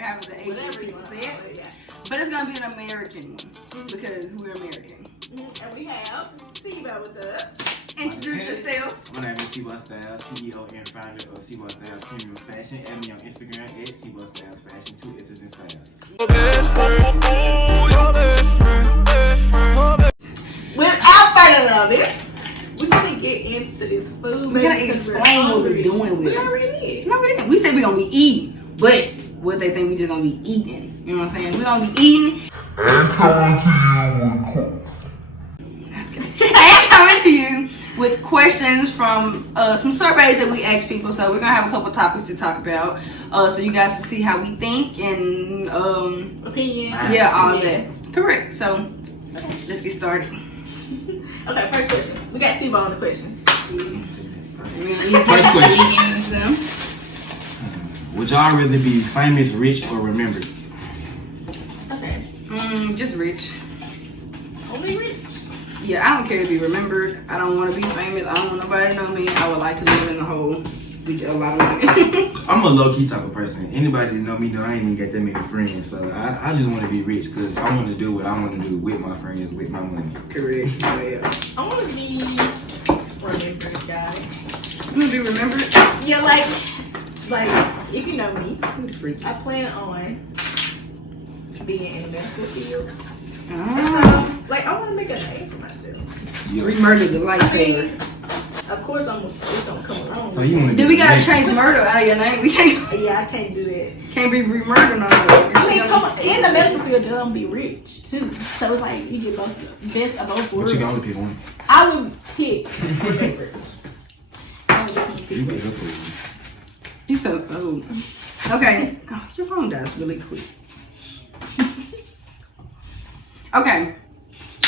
Having the Asian people say it. But it's gonna be an American one because we're American. And we have Siva with us. Introduce yourself. My name is Checkkk Styles, CEO and founder of Checkkk Styles Premium Fashion. Add me on Instagram at Checkkk Styles Fashion, 2 S's in Styles. Without further ado, we're gonna get into this food. We're gonna explain what we're doing with it. We already did. No, we didn't. We said we're gonna be eating, but what they think we just gonna be eating. You know what I'm saying? We're gonna be eating. And coming to you with questions from some surveys that we asked people. So we're gonna have a couple topics to talk about, so you guys can see how we think and opinion. Yeah, all that. Correct. So let's get started. Okay, first question. We got Siva on the questions. First question. Would y'all rather be famous, rich, or remembered? Okay. Just rich. Only rich. Yeah, I don't care to be remembered. I don't want to be famous. I don't want nobody to know me. I would like to live in a hole with a lot of money. I'm a low-key type of person. Anybody that know me know I ain't even got that many friends. So I just want to be rich because I want to do what I want to do with my friends, with my money. Correct. Oh, yeah. I want to be remembered, guys. You want to be remembered? Yeah, like if you know me, Who the freak? I plan on being in the medical field. Ah. So, like, I want to make a name for myself. Yeah. We murdered the I lifesaver. mean, of course, it's gonna come along. So you want to? Then we gotta change murder out of your name. We can't. Yeah, I can't do that. Can't be re-murdered no more. I mean, come on, in the medical field, they're gonna be rich too. So it's like you get both best of both worlds. What you gonna pick one? I would pick remembrance. I would definitely You pick pick remembrance. her for you. He's so old. Okay. Oh, your phone dies really quick. Okay.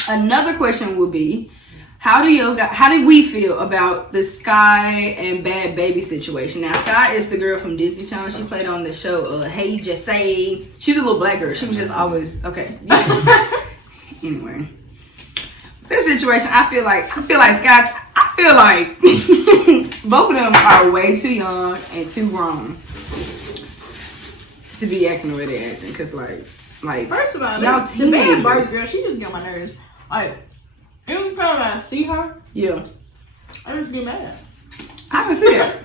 Another question would be, how do we feel about the Sky and Bad Baby situation? Now, Sky is the girl from Disney Channel. She played on the show Hey Just Say. She's a little black girl. She was just always okay. Yeah. Anyway, this situation, I feel like Sky. I feel like both of them are way too young and too grown to be acting the way they're acting. Cause like First of all, y'all the bad teenagers. bird girl, she just get on my nerves. Like, every time I see her, Yeah, I just get mad. I can see that.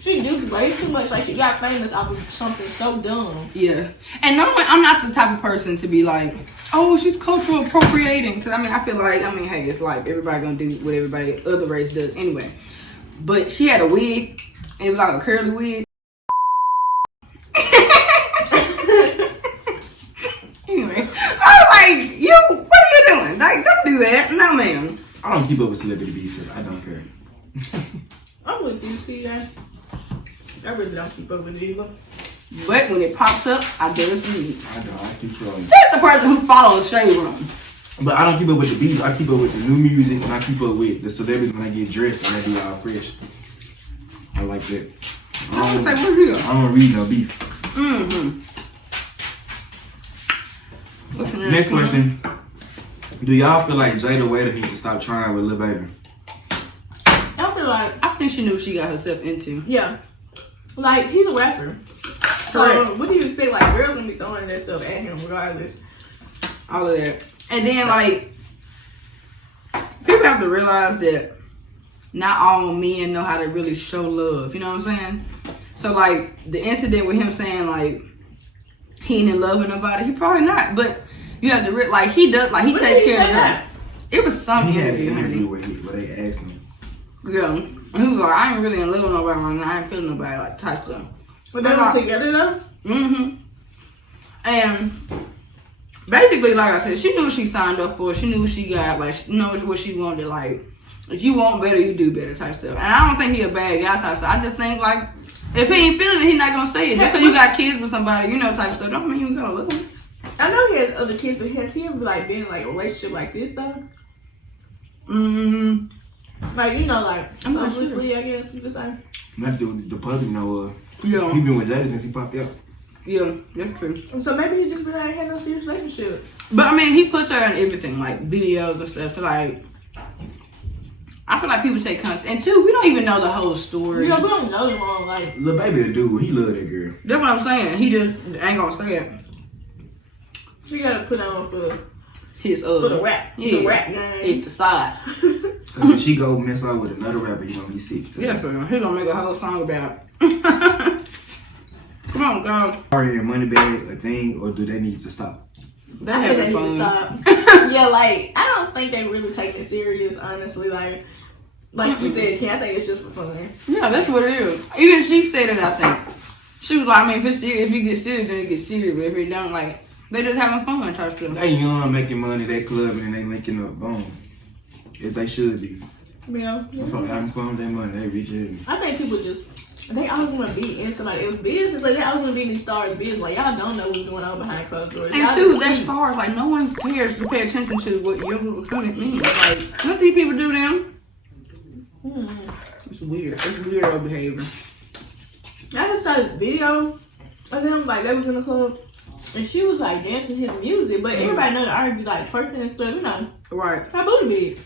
She do way too much. Like, she got famous off of something so dumb. Yeah, and normally I'm not the type of person to be like, oh, she's cultural appropriating. Because I feel like, hey, it's like everybody gonna do what everybody other race does anyway. But she had a wig. It was like a curly wig. Anyway, I was like, what are you doing? Like, don't do that. No, ma'am. I don't keep up with celebrity beef. I don't care. I'm with you, see that? I really don't keep up with it either. But when it pops up, I just read. I don't. I keep scrolling. That's the person who follows Shade Room. But I don't keep up with the beef. I keep up with the new music, and I keep up with the celebrities when I get dressed and they be all fresh. I like that. I was say, where's you? I don't read no beef. Mm-hmm. Next question. Do y'all feel like Jada Waiter needs to stop trying with Lil Baby? I feel like, I think she knew what she got herself into. yeah. Like, he's a rapper. So, Correct. what do you expect? Like, girls gonna be throwing that stuff at him regardless. All of that. And then, like, people have to realize that not all men know how to really show love. You know what I'm saying? So, like, the incident with him saying, like, he ain't in love with nobody, he probably not. But you have to, like, he does, like, he What takes did he care of say that. It was something. He had an honey. interview where they asked him. Yeah. And he was like, I ain't really in love with nobody right now. I ain't feeling nobody, like, type stuff. But they were together though? Mm-hmm. And basically, like I said, she knew what she signed up for. She knew what she got. Like, she knows what she wanted. Like, if you want better, you do better type stuff. And I don't think he a bad guy type stuff. I just think, like, if he ain't feeling it, he not gonna say it. Just because you got kids with somebody, you know, type stuff, don't mean you gonna love him. I know he has other kids, but has he ever, like, been in, like, a relationship like this though? Like, you know, like, I'm not publicly, I guess you could say. Not the public know. Yeah. He been with Jada since he popped out. Yeah, that's true. So maybe he just been like, had no serious relationship. But I mean, he puts her in everything, like videos and stuff. So, like, I feel like people take content. And two, we don't even know the whole story. Yeah, we don't know the wrong. Like, Lil Baby a dude. He love that girl. That's what I'm saying. He just ain't gonna say it. we gotta put on for His the rap. yeah, The rap game. it's the side. Cause if she go mess up with another rapper, he gonna be sick. Too. Yeah, so he gonna make a whole song about it. Come on, girl. Are and Moneybag a thing, or do they need to stop? They I think they having need to fun. stop. Yeah, like, I don't think they really take it serious, honestly. Like we said, I think it's just for fun. Yeah, that's what it is. Even she said it, I think. She was like, I mean, if it's serious, if you get serious, then it gets serious. But if it don't, like, they just having fun type stuff. They young, making money, they clubbing, and they linking up. Boom. If they should be. Yeah. I'm from having fun with their money. They rich as I think people they always want to be in somebody else's business. Like, they always want to be in these stars' business. Like, y'all don't know what's going on behind closed doors. And Y'all two, just they're see. stars. Like, no one cares to pay attention to what your opponent means. Like, what these people do them? It's weird. It's weirdo behavior. I just saw this video of them, like, they was in the club, and she was, like, dancing his music, but everybody know that I be, like, twerking and stuff, you know. Right. Her booty big.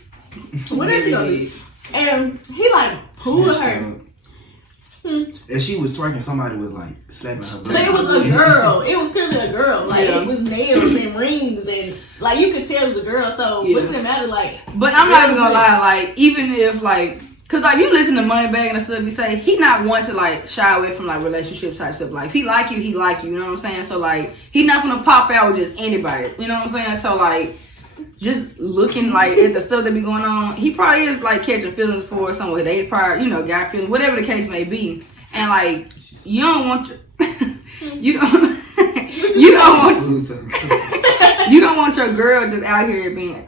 What is she gonna do? And he, like, pulled her. If she was twerking, somebody was like slapping her. But it was a girl. It was clearly a girl. Like, Yeah. it was nails and rings, and, like, you could tell it was a girl, so Yeah. what does it matter, like... But I'm not even gonna lie, like, even if, like, cause, like, you listen to Moneybag and the stuff he say, he not one to, like, shy away from, like, relationship type stuff. Like, if he like you, he like you, you know what I'm saying? So, like, he not gonna pop out with just anybody, you know what I'm saying? So, like, just looking, like, at the stuff that be going on, he probably is, like, catching feelings for someone. They probably, you know, got feelings, whatever the case may be. And, like, you don't want your, you don't want your girl just out here being,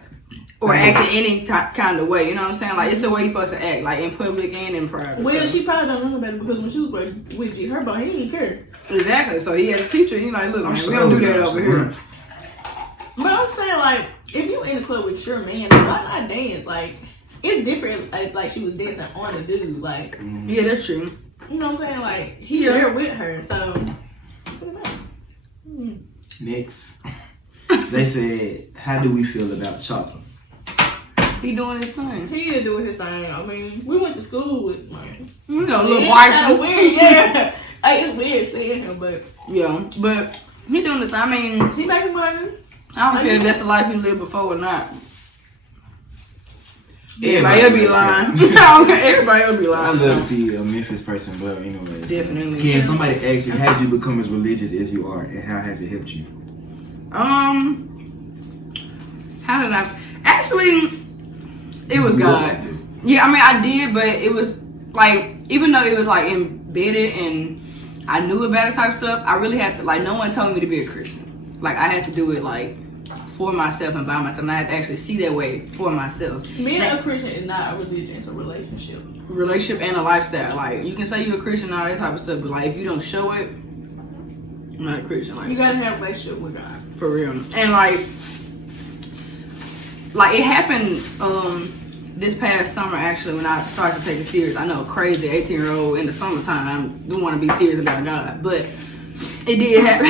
or acting any kind of way, you know what I'm saying? Like, it's the way you're supposed to act, like, in public and in private. Well, so. she probably don't know better because when she was with G Herbo, he didn't care. Exactly. So he had a teacher. He's like, look, man, we don't do that over here. But I'm saying, like, if you in the club with your man, why not dance? Like, it's different. Like she was dancing on the dude. Like, Yeah, that's true. you know what I'm saying? Like, he there with her. So, Next, they said, how do we feel about Checkkk? He doing his thing. he is doing his thing. I mean, we went to school with, like, You know, little it's wife. kinda weird, yeah. Like, it's weird seeing him, but Yeah, but he doing the thing. I mean, he making money. I don't care if that's the life he lived before or not. Everybody will be lying. I don't care. Everybody will be I lying. love to see a Memphis person, but anyway. Definitely. Can somebody ask you, how did you become as religious as you are, and how has it helped you? How did I? Actually, it was God. Yeah, I mean, I did, but it was like, even though it was like embedded and I knew about it type stuff, I really had to, like, no one told me to be a Christian. Like, I had to do it, like, for myself and by myself, and I had to actually see that way for myself. Being a Christian is not a religion, it's a relationship. Relationship and a lifestyle. Like, you can say you're a Christian and all that type of stuff, but, like, if you don't show it, you're not a Christian. Like, You gotta have a relationship with God. for real. And, like it happened this past summer, actually, when I started to take it serious. I know, crazy 18-year-old in the summertime, I don't want to be serious about God, but it did happen.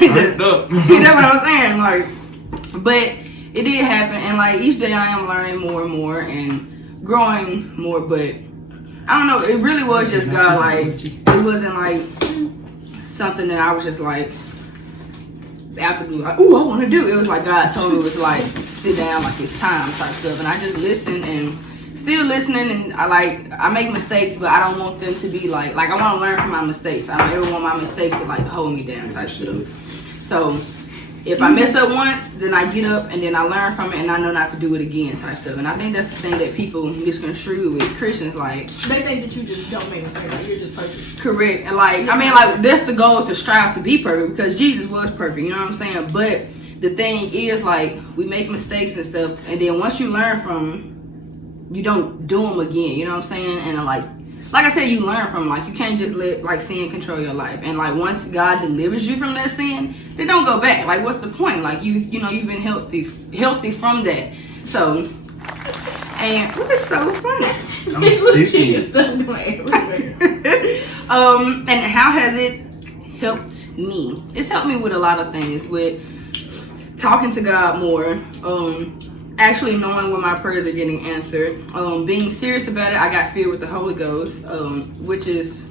You know what I'm saying? Like, but it did happen, and, like, each day I am learning more and more and growing more, but I don't know, it really was just God. Like, it wasn't like something that I was just like, after being like, ooh, I want to do. It was like God told me, it was like, sit down, like, it's time type stuff. And I just listened and still listening, and I make mistakes, but I don't want them to be like I want to learn from my mistakes. I don't ever want my mistakes to, like, hold me down type stuff. So if I mess up once, then I get up and then I learn from it and I know not to do it again type stuff. And I think that's the thing that people misconstrue with Christians. Like, They think that you just don't make mistakes, like, you're just perfect. correct. And, like, I mean, like, that's the goal, to strive to be perfect, because Jesus was perfect, you know what I'm saying? But the thing is, like, we make mistakes and stuff, and then once you learn from them, you don't do them again, you know what I'm saying? And, like I said, you learn from them. Like, you can't just let, like, sin control your life. And, like, once God delivers you from that sin, then don't go back. Like, what's the point? Like, you know, you've been healthy from that. So, and it's so funny. These little chicken stuff going everywhere. And how has it helped me? It's helped me with a lot of things, with talking to God more, actually knowing when my prayers are getting answered. Being serious about it, I got filled with the Holy Ghost, which is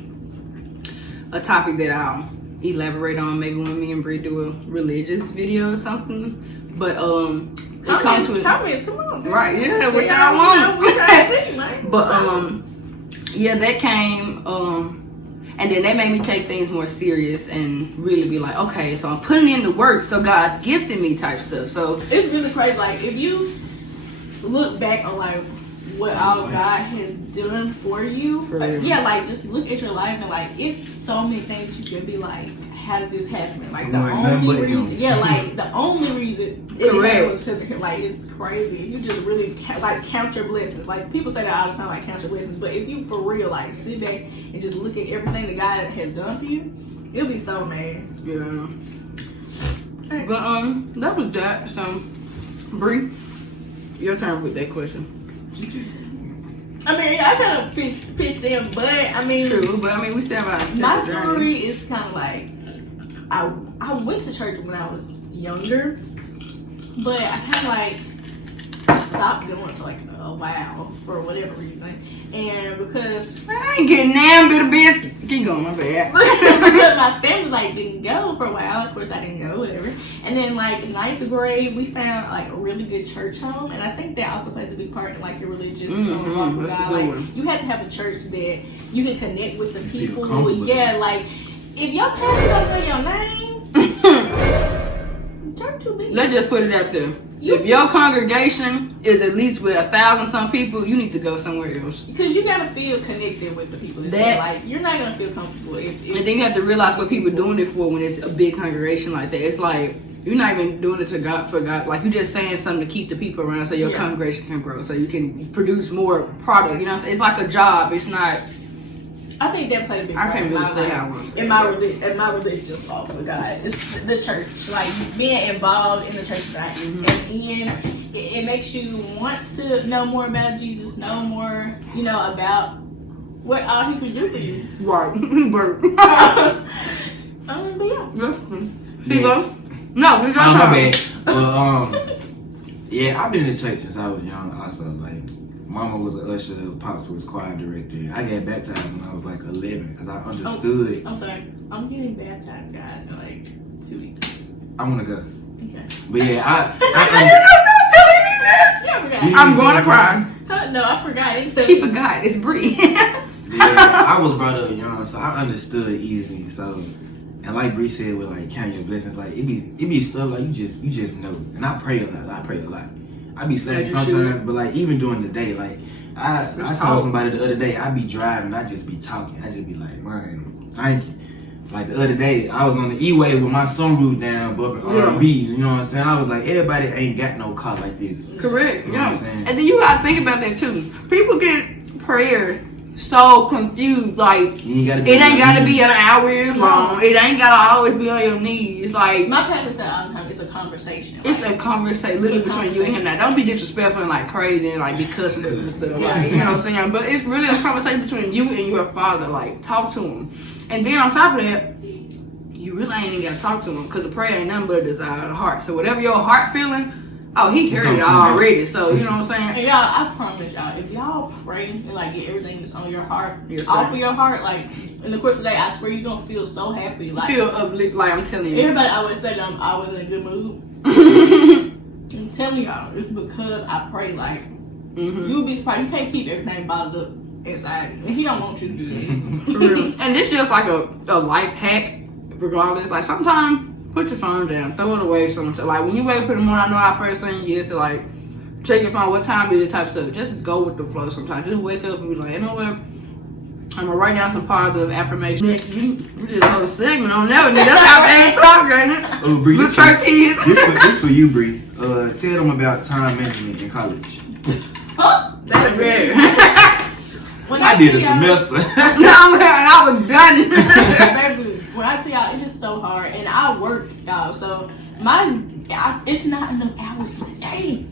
a topic that I'll elaborate on maybe when me and Bree do a religious video or something. But it comes with comments. Come on, right? Yeah, what y'all y'all want. want. But yeah, that came. And then that made me take things more serious and really be like, okay, so I'm putting in the work, so God's gifted me type stuff. So it's really crazy. Like if you look back on like what all God has done for you, yeah, like just look at your life and like it's so many things you can be like, how did this happen? Like the only reason, yeah, like the only reason it was because of him. Like it's crazy. You just really like count your blessings. Like people say that all the time, like count your blessings. But if you for real like sit back and just look at everything that God has done for you, you'll be so amazed. Yeah. But that was that. So, Bree, your turn with that question. I mean, I kind of pitched them, but I mean, true. But I mean, we still have my story is kind of like I went to church when I was younger, but I kind of like stopped going for like a while for whatever reason, and because I ain't getting damn bit of biscuit. Keep going, my bad. Because my family like didn't go for a while. Of course, I didn't go, whatever. And then like in 9th grade, we found like a really good church home, and I think that also plays a big part in like your religious walk with God. Like you have to have a church that you can connect with the people. Yeah, like if your pastor don't know your name, church too big. Let's just put it out there. If your congregation is at least with 1,000 some people, you need to go somewhere else. Because you gotta feel connected with the people. That like you're not gonna feel comfortable. If and then you have to realize what people are doing it for when it's a big congregation like that. It's like you're not even doing it to God for God. Like you're just saying something to keep the people around so your congregation can grow, so you can produce more product. You know, it's like a job. It's not. I think that played a big part. I can't really say how in my religious walk with God. It's the church, like being involved in the church of God, and then it makes you want to know more about Jesus, know more, you know, about what all He can do for you. Right. But yeah. No, we got my bad. Yeah, I've been in church since I was young. Also, like. Mama was an usher, Pops was choir director. I got baptized when I was like 11 because I understood. I'm sorry. I'm getting baptized, guys, in like 2 weeks. I want to go. Okay. But yeah, I'm going to cry. No, I forgot. She forgot. It's Bree. Yeah, I was brought up young, so I understood easily. So, and like Bree said, with like counting your blessings, like it be stuff like you just know. And I pray a lot. I be slacking sometimes, but like even during the day, like I told somebody the other day, I be driving, I just be talking. I just be like, man, thank you. Like the other day, I was on the E-way with my sunroof down, bumping R&B. You know what I'm saying? I was like, everybody ain't got no car like this. Correct. You know what I'm saying? And then you gotta think about that too. People get prayer so confused. Like it ain't gotta be an hour long. It ain't gotta always be on your knees. Like my pastor said all the time, it's a conversation. It's a conversation literally between you and him. Now don't be disrespectful and like crazy and like be cussing and stuff. Like, you know what I'm saying? But it's really a conversation between you and your father. Like talk to him. And then on top of that, you really ain't even gotta talk to him because the prayer ain't nothing but a desire of the heart. So whatever your heart feeling, he carried it already. So you know what I'm saying? And y'all, I promise y'all, if y'all pray and like get everything that's on your heart, off of your heart, like in the course of the day, I swear you're gonna feel so happy. Like feel uplifted. Like I'm telling you. Everybody always say that I'm always in a good mood. I'm telling y'all, it's because I pray. Like you'll be surprised. You can't keep everything bottled up inside, and He don't want you to do that. For real. And it's just like a life hack. Regardless, like sometimes put your phone down, throw it away. Sometimes, like when you wake up in the morning, I know our first thing is to like check your phone. What time is it? Type of stuff. Just go with the flow. Sometimes just wake up and be like, you know what? I'm gonna write down some positive affirmations. We did a whole segment on that one. That's how they talk, ain't it? Oh, Bree, this this for you, Bree. Tell them about time management in college. That's weird. I did a semester. No, man, I was done. Baby, when I tell y'all, it's just so hard, and I work, y'all. So it's not enough hours in a day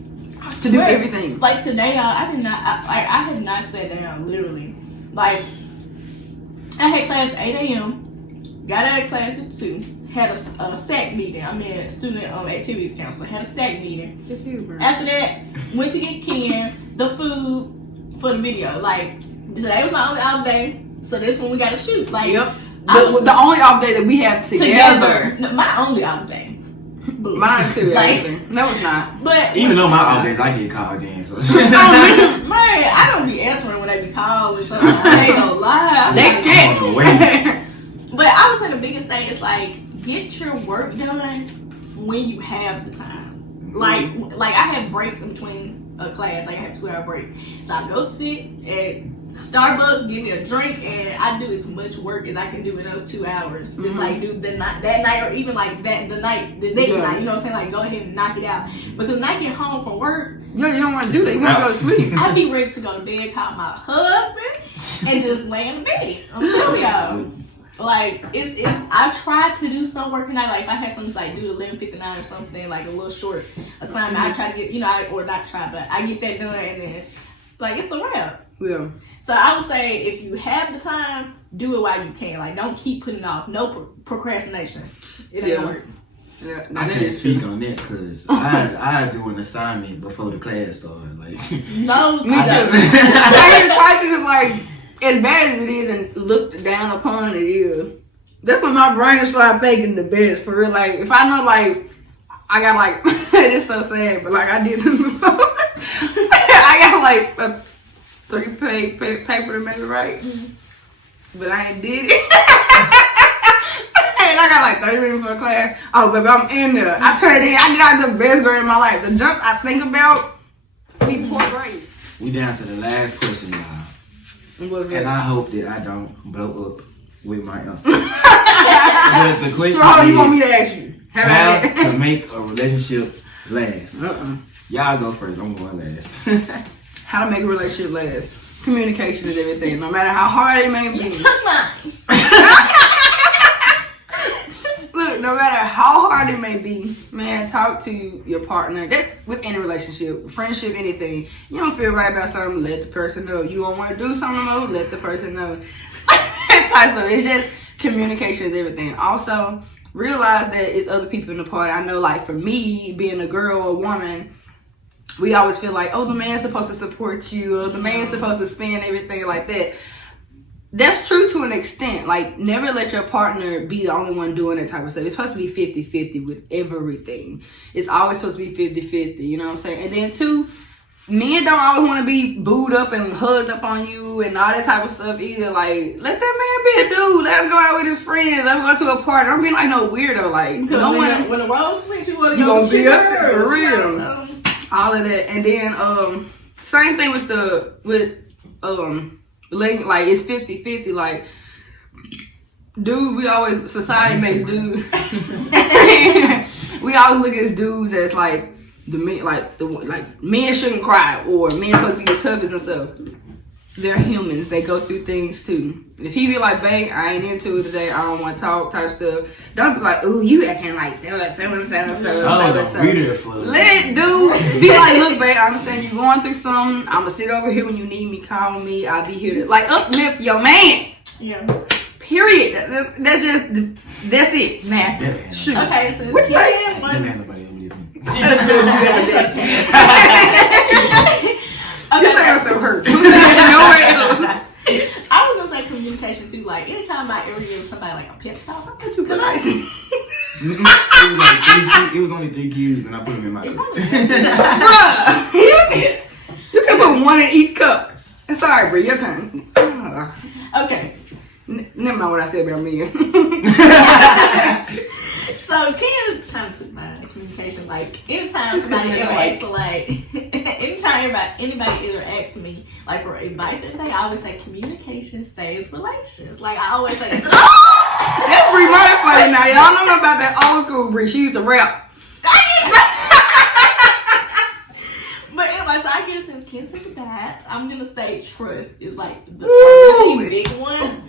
to do everything. Like today, y'all, I had not sat down literally. Like I had class at 8 a.m. Got out of class at 2. had a SAC meeting. I mean, student activities council had a SAC meeting. It's you, bro. After that, went to get Ken the food for the video. Like, today was my only off day, so this one we got to shoot. Like, Yep. The only off day that we have together. No, my only off day. Mine too. Like, no, it's not. But Even though my off days, I get called in. So. man, I don't be answering when they be calling. So I ain't gonna lie. They get. But I would say the biggest thing is like get your work done when you have the time. Like I have breaks in between a class. Like I have 2-hour break, so I go sit at Starbucks, give me a drink, and I do as much work as I can do in those 2 hours. Just like do that night, or even like the next night. You know what I'm saying? Like go ahead and knock it out. Because when I get home from work, No, you don't want to do that. You want to go to sleep. I be ready to go to bed, call my husband, and just lay in the bed. I'm telling y'all. Like it's I tried to do some work tonight. Like if I had something to like do 11:59 or something, like a little short assignment, I try to get or not try, but I get that done, and then like it's a wrap. Yeah. So I would say if you have the time, do it while you can. Like don't keep putting it off. No procrastination. It ain't work. Yeah, I can't speak on that because I do an assignment before the class started. Like no, me too. I is like as bad as it is and looked down upon it is. That's when my brain started thinking the best for real. Like if I know like I got like it's so sad, but like I did this before. I got like a 3-page paper to make it right, but I ain't did it. And I got like 30 minutes for class. Oh, baby, I'm in there. I turned in. I got the best grade in my life. The jump I think about, be poor grade. We down to the last question, y'all. And I hope that I don't blow up with my answer. But the question So how is, you want me to ask you? how to make a relationship last? Y'all go first. I'm going last. How to make a relationship last? Communication is everything. No matter how hard it may be. you took mine. Look, no matter how hard it may be, man, talk to your partner. That's with any relationship, friendship, anything. You don't feel right about something, let the person know. You don't want to do something, let the person know. Type of. It's just communication is everything. Also, realize that it's other people in the party. I know, like for me, being a girl or woman, we always feel like, oh, the man's supposed to support you, or the man's supposed to spend everything like that. That's true to an extent. Like, never let your partner be the only one doing that type of stuff. It's supposed to be 50-50 with everything. It's always supposed to be 50-50, you know what I'm saying? And then, two, men don't always want to be booed up and hugged up on you and all that type of stuff either. Like, let that man be a dude. Let him go out with his friends. Let him go to a party. Don't be like no weirdo. Like, no one. When the roles switch, you want to go be us for real. You know, all of that. And then, same thing with like it's 50-50. Like, dude, we always society makes dude. We always look at dudes as like the men, like men shouldn't cry or men supposed to be the toughest and stuff. They're humans. They go through things too. If he be like, babe, I ain't into it today. I don't want to talk type stuff. Don't be like, ooh, you acting like that. So. Let dude be like, look, babe, I understand you going through something. I'm gonna sit over here when you need me. Call me. I'll be here to like uplift your man. Yeah. Period. That's it, man. Shoot. Okay, so which That man nobody uplift me. You sound so hurt. I was gonna say communication too. Like anytime I ever give somebody like a pep talk, I thought you could like. It was only 3 cubes, and I put them in my cup. Bruh, you can put one in each cup. Sorry, bro, your turn. Okay. Never mind what I said about me. So Ken kind of took my communication. Like anytime somebody ever asks for like, anytime anybody ever asks me like for advice or anything, I always say communication saves relations. Like I always say, That's Bree motherfucking now. Y'all don't know about that old school Bree. She used to rap. But anyway, so I guess since Ken took that, I'm gonna say trust is like the big one.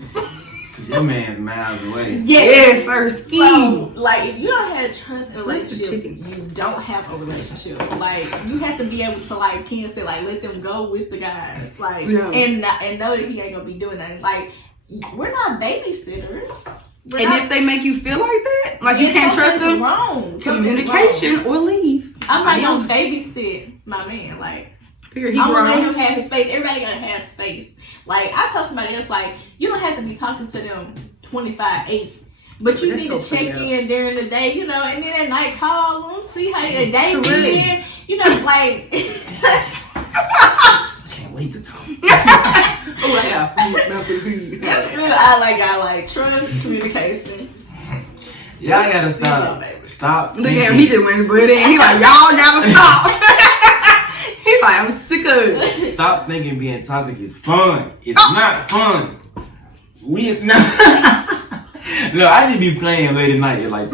Your man's miles away. Yes, sir. So, like, if you don't have trust in a relationship, you don't have a relationship. Like, you have to be able to, like Ken said, like, let them go with the guys. Like, and know that he ain't gonna be doing nothing. Like, we're not babysitters. And if they make you feel like that, like you can't trust them, wrong. communication or leave. I'm not gonna babysit my man. Like, period. I'm gonna let him have his space. Everybody gotta have space. Like, I tell somebody else, like, you don't have to be talking to them 25/8. But you need to check in during the day, you know, and then at night call them, see how your day been. You know, like. Can't wait to talk. Oh, I got food. That's good. I like trust, communication. Y'all gotta stop. Look at him, he just went butt in. He like, y'all gotta stop. He's like, I'm sick of it. Stop thinking being toxic is fun. It's not fun. We not. Look, I just be playing late at night. Like,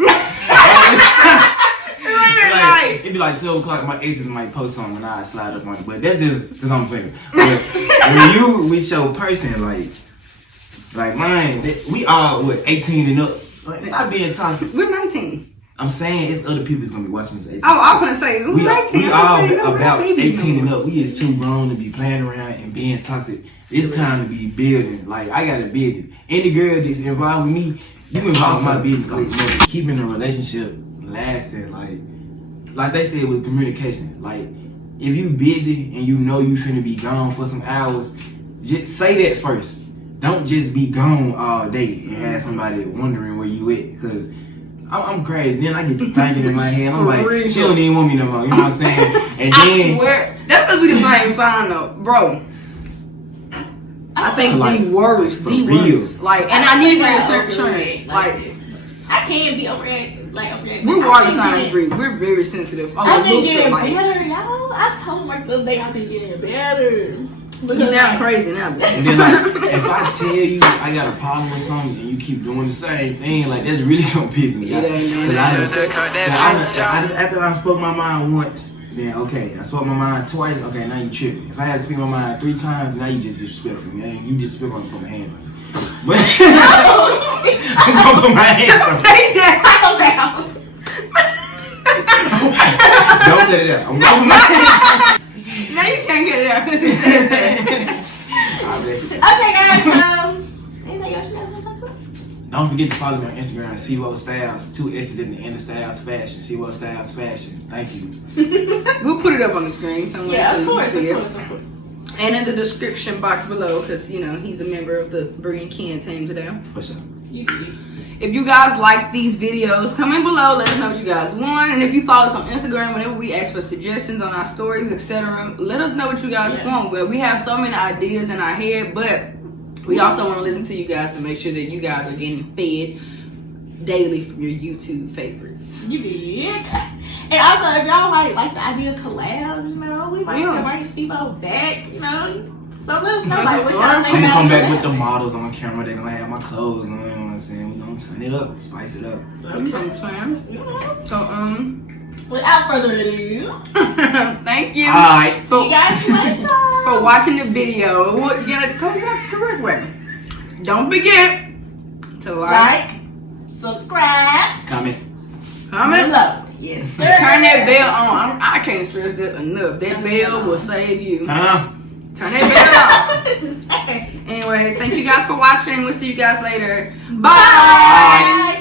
it'd be like 12 o'clock. My exes might post something and I slide up on it. But that's just because I'm single. But when you with your person, like mine, we all 18 and up. Like, stop being toxic. We're 19. I'm saying it's other people that's gonna be watching this. 18. Oh, I was gonna say we all about 18 and up. We is too grown to be playing around and being toxic. It's time to be building. Like, I got a business. Any girl that's involved with me, you involved in my business. Like, keeping a relationship lasting. Like they said with communication. Like, if you busy and you know you finna be gone for some hours, just say that first. Don't just be gone all day and have somebody wondering where you at. Cause I'm crazy. Then I get the thinking in my head. I'm like, she don't even want me no more. You know what I'm saying? And then I swear, that must be the same sign though, bro. I think like, the worst. Like, and I need reassurance. Like, I can't be overreacting. We're water signs. We're very sensitive. I've been getting better, y'all. I told my the other day I've been getting better. You sound crazy now. And then, like, if I tell you I got a problem with something and you keep doing the same thing, like, that's really gonna piss me off. After I spoke my mind once, then okay, I spoke my mind twice, okay, now you tripping. If I had to speak my mind 3 times, now you just disrespectful, man. You disrespectful, I'm gonna put my hands on you. But I'm gonna put my hands on you. Don't let it out. I'm gonna put my hands on you. Now you can't get it out. Okay, guys. Anything else you guys want to talk about? Don't forget to follow me on Instagram, Checkkk Styles, 2 S's in the end of Styles Fashion, Checkkk Styles Fashion. Thank you. We'll put it up on the screen somewhere. Yeah, so of course. And in the description box below, because you know he's a member of the Bree and Ken team today. For sure. If you guys like these videos, comment below, let us know what you guys want. And if you follow us on Instagram, whenever we ask for suggestions on our stories, etc., let us know what you guys want. Well, we have so many ideas in our head, but we also want to listen to you guys to make sure that you guys are getting fed daily from your YouTube favorites. You did. And also, if y'all like the idea of collabs, you know, we might see about back, you know. So let us know, like, what y'all think about it. I'm gonna come back with the models on camera. They're gonna have my clothes on. You know what I'm saying? We gonna turn it up, spice it up. That's what I'm saying. So, without further ado, thank you. Alright. See you guys later. For watching the video. You gotta come back the correct way. Don't forget to like, subscribe, comment. love. Yes, sir. Turn that bell on. I can't stress that enough. That bell will save you. Turn that bell on. Anyway, thank you guys for watching. We'll see you guys later. Bye.